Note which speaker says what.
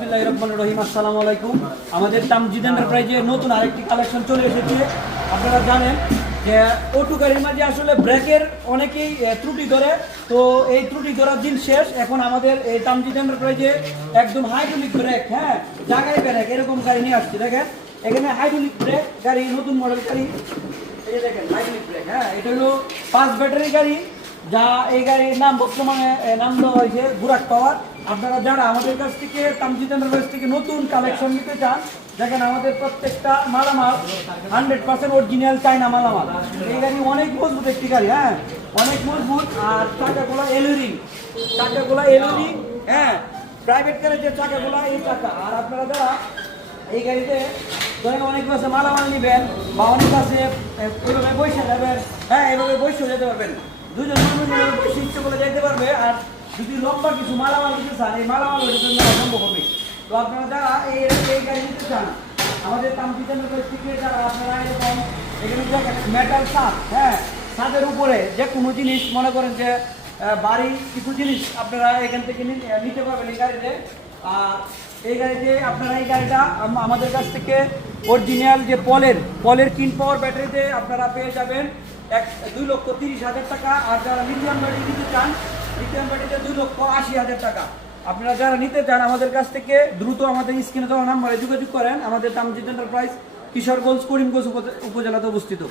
Speaker 1: বিসমিল্লাহ রহমান রহিম, আসসালামু আলাইকুম। আমাদের তামজিদ এন্টারপ্রাইজে নতুন আরেকটি কালেকশন চলে এসেছে। আপনারা জানেন যে অটো গাড়ির মাঝে আসলে ব্রেকের অনেকেই ত্রুটি ধরে। তো এই ত্রুটি ধরার দিন শেষ। এখন আমাদের এই তামজিদ এন্টারপ্রাইজে একদম হাইড্রোলিক ব্রেক হ্যাঁ জায়গায় ব্রেক, এরকম গাড়ি নিয়ে আসছে। দেখেন, এখানে হাইড্রোলিক ব্রেক গাড়ি, নতুন মডেল গাড়ি। এই দেখেন হাইড্রোলিক ব্রেক হ্যাঁ এটা হলো পাঁচ ব্যাটারি গাড়ি, যা এই গাড়ির নাম বর্তমানে নাম দেওয়া হয়েছে বুরাক পাওয়ার। আপনারা যারা আমাদের কাছ থেকে, তামজিদ এন্টারপ্রাইজ থেকে নতুন কালেকশন নিতে চান, দেখেন আমাদের প্রত্যেকটা মালামাল হান্ড্রেড পার্সেন্ট অরিজিনাল চাইনা মালামাল। এই গাড়ি অনেক মজবুত একটি গাড়ি হ্যাঁ? অনেক মজবুত, আর চাকাগুলো এলুরিং চাকাগুলো এলুরিং হ্যাঁ? প্রাইভেট কারের যে চাকাগুলো, এই চাকা। আর আপনারা যারা এই গাড়িতে ধরেন অনেক বাসে মালামাল নেবেন বা অনেক বাসে ওইভাবে বসে যাবেন হ্যাঁ এইভাবে বসে যেতে পারবেন। দুজন বসে ইচ্ছে করে যেতে পারবে, আর যদি লম্বা কিছু, মালামাল দিতে চান, এই মালামাল জন্য সম্ভব হবে। তো আপনারা যারা এই এই গাড়ি নিতে চান, আমাদের কম্পিউটার থেকে যারা আপনারা এরকম এখানে দেখেন মেটাল সাপ হ্যাঁ ছাদের উপরে যে কোনো জিনিস, মনে করেন যে বাড়ি কিছু জিনিস আপনারা এখান থেকে নিতে পারবেন এই গাড়িতে। আর এই গাড়িতে আপনারা এই গাড়িটা আমাদের কাছ থেকে অরিজিনাল যে পলের পলের কিন পাওয়ার ব্যাটারিতে আপনারা পেয়ে যাবেন এক, দুই লক্ষ তিরিশ হাজার টাকা। আর যারা মিডিয়াম ব্যাটারি নিতে চান লক্ষ আশি হাজার টাকা। আপনারা যারা নিতে চান আমাদের কাছ থেকে, দ্রুত আমাদের স্ক্রিনে দেওয়া নাম্বারে যোগাযোগ করেন। আমাদের তামজিদ এন্টারপ্রাইজ কিশোরগঞ্জ করিমগঞ্জ উপ- উপজেলাতে অবস্থিত।